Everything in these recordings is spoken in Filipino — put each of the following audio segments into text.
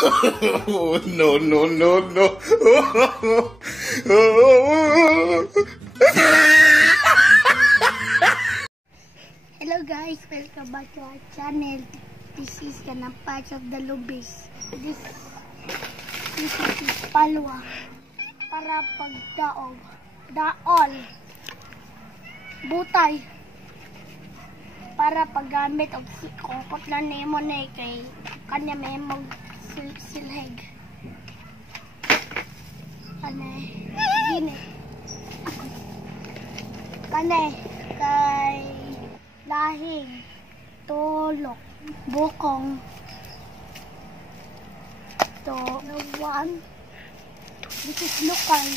No, no, no, no. Hello guys, welcome back to our channel. This is Kanang Patch of the Lubis. This is palwa para pagdaog. Daol. Butay. Para paggamit og kukot na nemo na kay kanya may mong silheg. Kanay. Gini. Kanay. Kay lahing. Tulok. Bukong. To the one. This is local.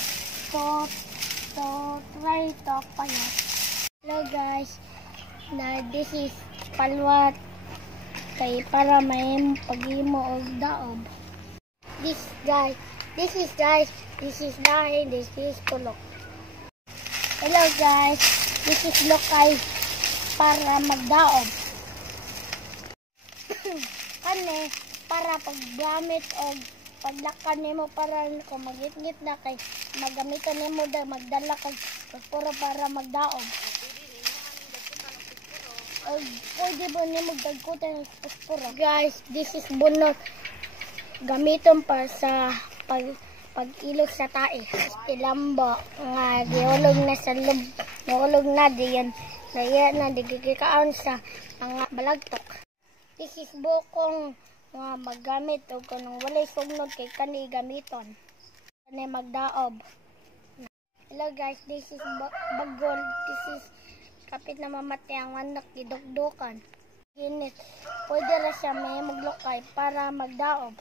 To try to payat. Hello guys. Na this is palwat kay para may paghimo og daob. This is lahing, this is tulok. Hello guys, this is lokay para magdaob. Kani para paggamit og paglakan nimo para kung magitgit na kay magamiton nimo magdala kag puro para magdaob. Pwede ba niya magdagkutan ng posporo? Guys, this is bunot. Gamiton pa sa pag-ilog sa tae. Ilambo nga giulog na sa lub. Naulog na diyan. Naya na digigikaon sa mga balagtok. This is bukong nga maggamit o kung walay sugnod kay kani gamiton. Kani magdaob. Hello guys, this is bagol. This is kapit na mamatay ang anak, gidugdukan. Ginit. Pwede ra siya may maglukay para magdaob.